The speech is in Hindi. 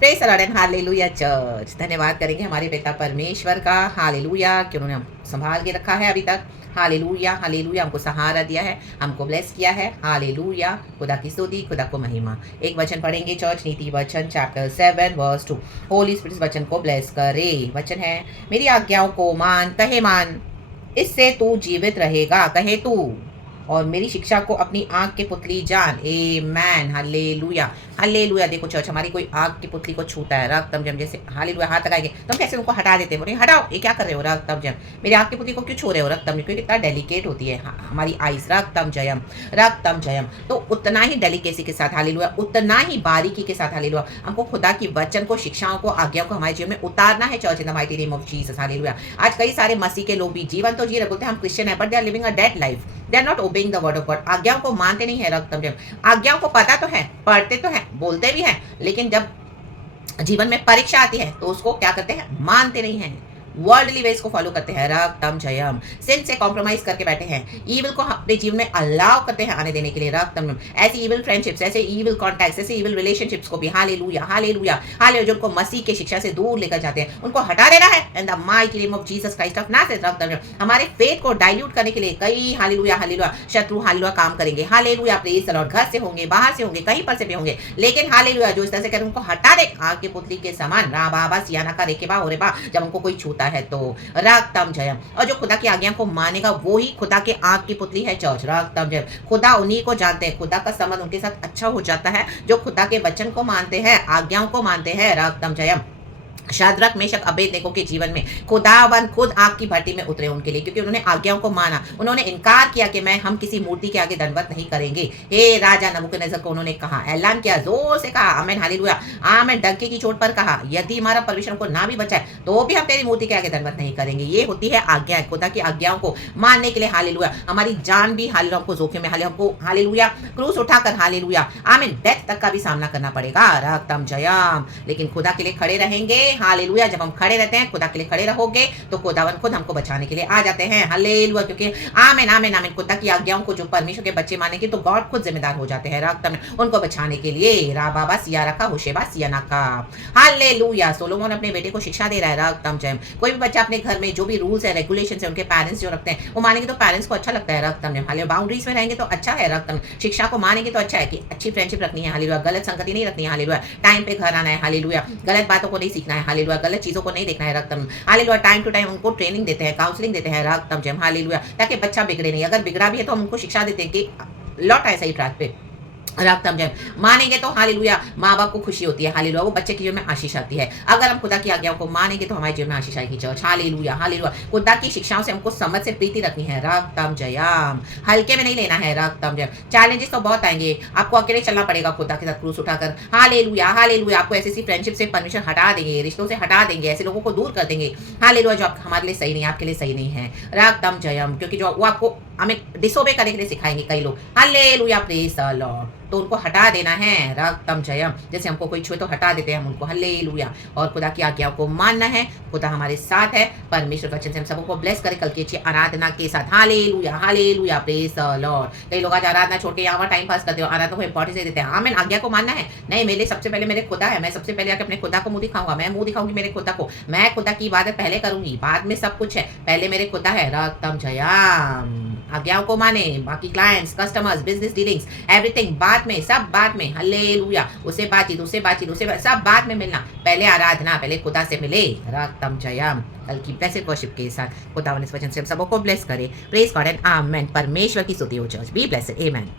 Praise the Lord and hallelujah church. धन्यवाद करेंगे हमारे पिता परमेश्वर का, हालेलुया, कि उन्होंने हम संभाल के रखा है अभी तक। हालेलुया, हालेलुया, हमको सहारा दिया है, हमको ब्लेस किया है। हालेलुया, खुदा की स्तुति, खुदा को महिमा। एक वचन पढ़ेंगे चर्च, नीति वचन चैप्टर 7 वर्स 2। होली स्पिरिट इस वचन को ब्लेस करे। वचन है, मेरी आज्ञाओं को मान, कहे मान, इससे तू जीवित रहेगा, कहे तू, और मेरी शिक्षा को अपनी आँख की पुतली जान। आमेन, हालेलुया, हालेलुया। देखो चर्च, हमारी कोई आँख की पुतली को छूता है, रक्तम जम, जैसे हालेलुया हाथ लगाएंगे तो हम कैसे उनको हटा देते हैं, बोले हटाओ, ये क्या कर रहे हो, रक्तम जम, मेरी आँख की पुतली को क्यों छू रहे हो, रक्तम जम, क्योंकि कितना डेलिकेट होती है हमारी आइस, रक्तम जयम, रक्तम जयम। तो उतना ही डेलिकेसी के साथ हालेलुया, उतना ही बारीकी के साथ हालेलुया, हमको खुदा की वचन को, शिक्षाओं को, आज्ञाओं को हमारे जीवन में उतारना है church, in the mighty name of Jesus, hallelujah. आज कई सारे मसीह के लोग भी जीवन तो जी रहे, बोलते हैं हम क्रिश्चियन है, but they are living a dead life, they are not obeying the word of God. आज्ञाओं को मानते नहीं है, रक्तम जम, आज्ञाओं को पता तो है, पढ़ते तो है, बोलते भी हैं, लेकिन जब जीवन में परीक्षा आती है तो उसको क्या करते हैं, मानते नहीं हैं, वर्ल्डली वेज को फॉलो करते हैं, रक्तम जयम, सिन से कॉम्प्रोमाइज करके बैठे हैं, ईविल को अपने जीवन में अलाउ करते हैं आने देने के लिए, रक्तम, ऐसी ईविल फ्रेंडशिप्स, ऐसे ईविल कॉन्टैक्ट्स, ऐसे ईविल रिलेशनशिप्स को भी हालेलुया, हालेलुया, हालेलुया, जो उनको मसीह के शिक्षा से दूर लेकर जाते हैं, उनको हटा देना है in the mighty name of Jesus Christ of Nazareth, रक्तम। हमारे फेथ को डाइल्यूट करने के लिए कई हालेलुया, हालेलुया, शत्रु हालेलुया काम करेंगे, हालेलुया, प्रेज़ द लॉर्ड, घर से होंगे, बाहर से होंगे, कहीं पर से भी होंगे, लेकिन हालेलुया, जो इस तरह से कर उनको हटा दे, आग की पुतली के समान, रा बाबा सियाना का रेके बा हो रे बा, जब उनको कोई छूता है तो रक्तम जयम। और जो खुदा की आज्ञा को मानेगा वो ही खुदा के आँख की पुतली है चर्च, रक्तम जयम। खुदा उन्हीं को जानते हैं, खुदा का संबंध उनके साथ अच्छा हो जाता है जो खुदा के वचन को मानते हैं, आज्ञाओं को मानते हैं, रक्तम जयम। शाद्रक मेशक अबेदनेगो के जीवन में खुदावन खुद आग की भट्टी में उतरे उनके लिए, क्योंकि उन्होंने आज्ञाओं को माना, उन्होंने इनकार किया कि हम किसी मूर्ति के आगे दंडवत नहीं करेंगे। हे राजा नबूकदनेस्सर को उन्होंने कहा, ऐलान किया, जोर से कहा, आमीन, हालेलुया, आमीन, डंके की चोट पर कहा, यदि हमारा परमेश्वर को ना भी बचाए तो भी हम तेरी मूर्ति के आगे दंडवत नहीं करेंगे। ये होती है आज्ञा, खुदा की आज्ञाओं को मानने के लिए, हालेलुया, हमारी जान भी हालेलुया को जोखिम में, हमको हालेलुया क्रूस उठाकर, हालेलुया, आमीन, डेथ तक का भी सामना करना पड़ेगा, रक्तम जयम, लेकिन खुदा के लिए खड़े रहेंगे, हालेलुया। जब हम खड़े रहते हैं, खुदा के लिए खड़े रहोगे तो खुदावन खुद हमको बचाने के लिए आ जाते हैं, हालेलुया, क्योंकि आमीन, आमीन, आमीन, खुदा की आज्ञाओं को जो परमेश्वर के बच्चे मानेंगे तो गॉड खुद जिम्मेदार हो जाते हैं, रक्त में उनको बचाने के लिए, रा बाबा सिया रखा, होशेबा सियाना का, हालेलुया। सोलोमन अपने बेटे को शिक्षा दे रहा है, रक्तम जयम। कोई भी बच्चा अपने घर में जो भी रूल्स है, रेगुलेशंस है, उनके पेरेंट्स जो रखते हैं वो मानेंगे तो पेरेंट्स को अच्छा लगता है, रक्तम जयम, हालेलुया, बाउंड्रीज में रहेंगे तो अच्छा है, रक्तम, शिक्षा को मानेंगे तो अच्छा है कि अच्छी फ्रेंडशिप रखनी है, हालेलुया, गलत संगति नहीं रखनी है, हालेलुया, टाइम पे घर आना है, हालेलुया, गलत बातों को नहीं सीखना है, हालेलुया, गलत चीजों को नहीं देखना है, रक्तम, हालेलुया, टाइम टू टाइम उनको ट्रेनिंग देते हैं, काउंसलिंग देते हैं, रक्तम जयम, हालेलुया, ताकि बच्चा बिगड़े नहीं, अगर बिगड़ा भी है तो हम उनको शिक्षा देते हैं कि लौट आए सही ट्रैक पे, रक्तम जयम। मानेंगे तो हालेलुया, माँ बाप को खुशी होती है, हालेलुया, वो बच्चे के जीवन में आशीष आती है। अगर हम खुदा की आज्ञाओं को मानेंगे तो हमारे जीवन में आशीष आएगी चर्च, हालेलुया, हालेलुया। खुदा की शिक्षाओं से हमको समझ से प्रीति रखनी है, रक्तम जयम, हल्के में नहीं लेना है, रक्तम जयम। चैलेंजेस तो बहुत आएंगे, आपको अकेले चलना पड़ेगा खुदा के साथ क्रूस उठाकर, हालेलुया, हालेलुया, आपको ऐसी फ्रेंडशिप से परमिशन हटा देंगे, रिश्तों से हटा देंगे, ऐसे लोगों को दूर कर देंगे, हालेलुया, जो हमारे लिए सही नहीं, आपके लिए सही नहीं है, रक्तम जयम, क्योंकि जो वो आपको हमें डिसोबे करने के लिए सिखाएंगे कई लोग, हालेलुया, प्रेज़ द लॉर्ड, तो उनको हटा देना है, रक्तम जयम। जैसे हमको कोई छुए तो हटा देते हैं हम उनको, हालेलुया, और खुदा की आज्ञाओं को मानना है, खुदा हमारे साथ है, परमेश्वर वचन से हम सबको ब्लेस करे कल की अच्छी आराधना के साथ, hallelujah, hallelujah, praise the Lord. कई लोग आज आराधना छोड़ के यहाँ टाइम पास करते हो, आराधना को इंपॉर्टेंस देते हैं, आमीन, आज्ञा को मानना है, नहीं, मेरे सबसे पहले मेरे खुदा है, मैं सबसे पहले आके अपने खुदा को मुंह दिखाऊंगा, मैं मुंह दिखाऊंगी मेरे खुदा को, मैं खुदा की इबादत पहले करूंगी, बाद में सब कुछ है, पहले मेरे खुदा है, रक्तम जयम। आज्ञाओं को माने, बाकी clients, customers, business dealings, everything बाद में, सब बाद में, हालेलुया, उसे बातचीत, सब बाद में मिलना, पहले आराधना, पहले खुदा से मिले, रक्तम जयम। कल की ब्लेसेड वर्शिप के साथ खुदा इस वचन से हम सबको ब्लेस करे, प्रेज गॉड एंड आमेन। परमेश्वर की स्तुति हो चर्च, बी ब्लेसेड, आमेन।